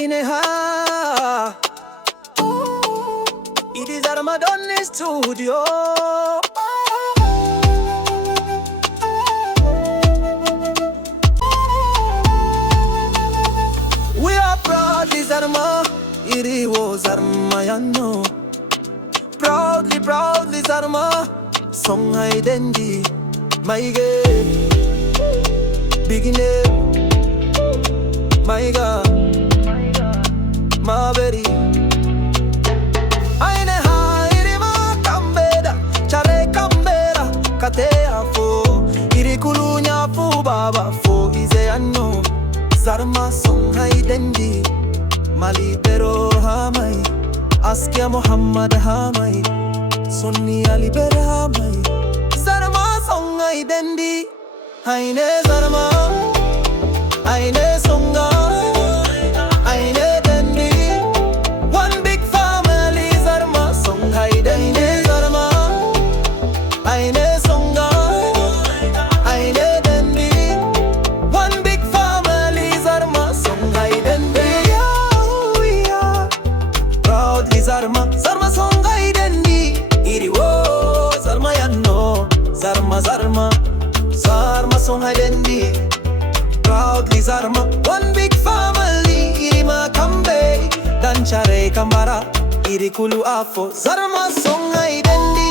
aine ha. It is Zarma Donne studio. We are proudly Zarma, iriwo Zarma yanno. Proudly, proudly Zarma, Songhai Dendi, my game, big name, my God, my berry. Aine ha irima kambeda, chare kambera, katea fo, irikulunya fu baba fo ize anno. Zarma Songhai Dendi, malibero hamai, askia Muhammad hamai, Sunni Ali ber hamai. Zarma Songhai Dendi, aine Zarma, aine Songha, aine Dendi, one big family. Zarma Songhai Dendi, Zarma, aine Songha, aine Dendi, one big family. Zarma Songhai Dendi, yeah. Proudly Zarma, Zarma Songhai Dendi, iriwo Zarma yanno, Zarma Zarma, Zarma Songhai Dendi. Proudly Zarma, one big family. Irima kambe, danchare kambara, irikulu afo. Zarma Songhai Dendi.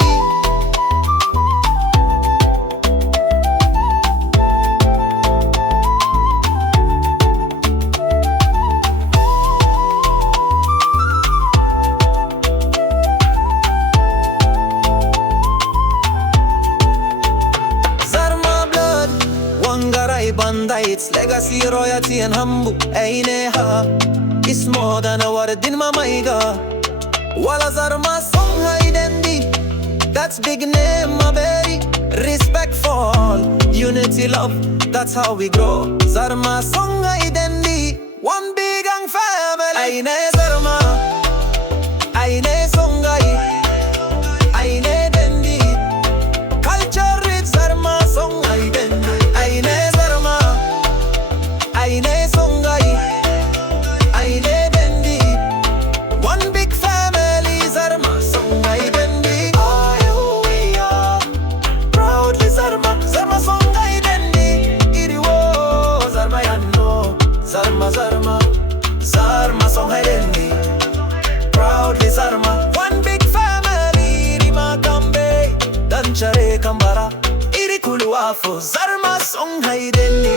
Zarma blood, Wangarai Banda, its legacy, royalty and humble. Aine ha, it's more than a word in my maiga. Wala Zarma Songhai Dendi, that's big name, my baby. Respect for all, unity, love, that's how we grow. Zarma Songhai Dendi, one big gang family. Aine Zarma, aine Songhai, aine Dendi, culture rich. Zarma Songhai Dendi, aine Zarma, aine Songhai, aine Dendi, one big family. Zarma Songhai Dendi, we are proudly Zarma, Zarma Songhai Dendi, iriwo Zarma yanno, Zarma Zarma, Zarma Songhai Dendi. Proudly Zarma, one big family. Irima kambe, danchare kambara, irikulu afo. Zarma Songhai Dendi.